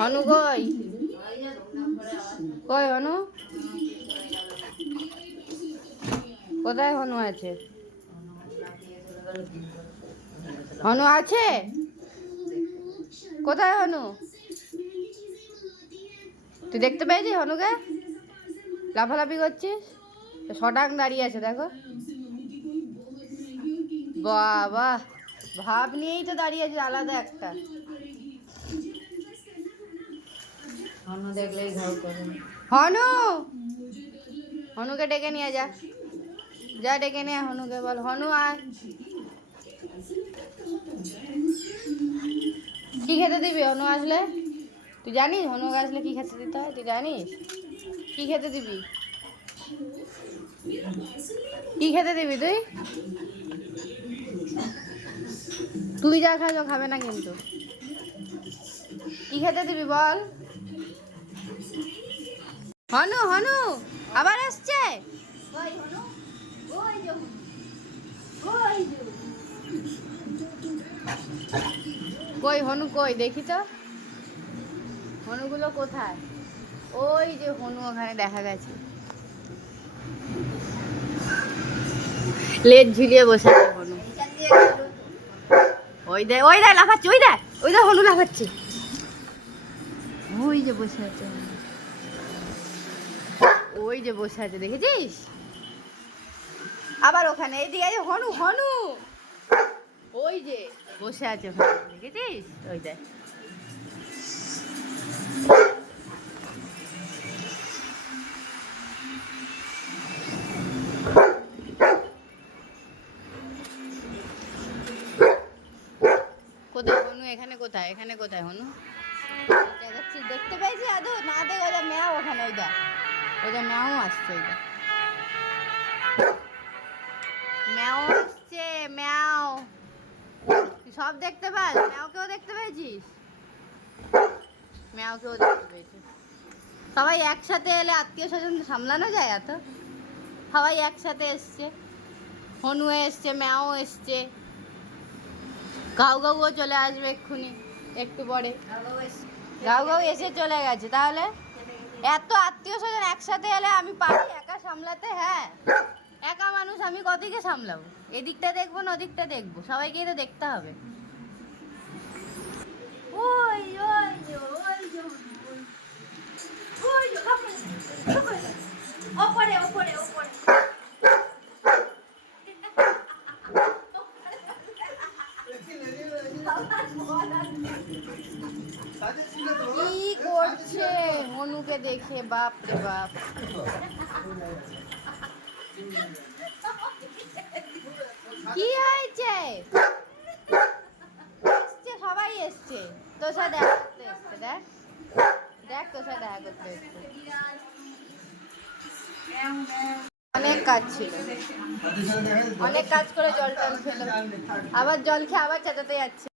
হনু কই? কই হনু কোথায় হনু আছে? হনু আছে? কোথায় হনু তুই দেখতে পেয়েছিস হনুকে লাফালাফি করছিস? সটাং দাঁড়িয়ে আছে, দেখো। বাবা, ভাব নিয়েই তো দাঁড়িয়ে আছে আলাদা একটা। হনু হনুকে ডেকে নিয়ে যা। যা ডেকে নিয়ে হনুকে বল, হনু, আয়। কি খেতে দিবি? হনু আসলে? তুই জানিস হনুকে আসলে কি খেতে দিতে হয়? তুই জানিস? কি খেতে দিবি? কি খেতে দিবি তুই? তুই যা খাস খাবে না কিন্তু। কি খেতে দিবি বল? হনু হনু আবার আসছে? কই হনু কই? দেখি তো। হনুগুলো কোথায়? ওই যে হনু ওখানে দেখা গেছে। লেজ ঝুলিয়ে বসে আছে হনু। ওই দে ওই দেয় লাফাচ্ছে ওই দেয় ওই দেয় হনু লাফাচ্ছে। ওই যে বসে আছে হনু। ওই যে বসে আছে, দেখেছিস? আবার ওখানে এইদিকে আছে হনু হনু। ওই যে বসে আছে দেখেছিস? ওই দেখ। কোথায়, হনু? এখানে কোথায়? এখানে কোথায়, হনু? দেখতে পাইছি আদৌ? না দেখ ওই মেয়া ওখানে ওইটা ওইটা ম্যাও আসছে ওইটা ম্যাও আসছে ম্যাও। সব দেখতে পাস? ম্যাওকেও দেখতে পেয়েছিস? ম্যাওকেও দেখতে পেয়েছিস সবাই একসাথে এলে আত্মীয় স্বজন সামলানো যায় এত? সবাই একসাথে এসছে। হনু এসছে ম্যাও এসছে। গাউ গাউও চলে আসবে এক্ষুনি একটু পরে। গাউ গাউ এসে চলে গেছে তাহলে? এত আত্মীয় স্বজন একসাথে এলে আমি পারি একা সামলাতে? হ্যাঁ। একা মানুষ আমি কদিকে সামলাবো? এদিকটা দেখব না ওদিকটা দেখব? সবাইকেই তো দেখতে হবে। ওই ওই ওই ওই। ওই ওপরে, ওপরে, ওপরে ওপরে। ওপরে কি করছে? মনুকে দেখে বাপ রে বাপ। কি হয়েছে? এসছে, সবাই এসছে। তোর সাথে দেখা করতে এসছে, দেখ। দেখ তোর সাথে দেখা করতে এসছে। অনেক কাজ ছিল। অনেক কাজ করে জল টল খেলো আবার জল খেয়ে আবার চেঁচাতে যাচ্ছে।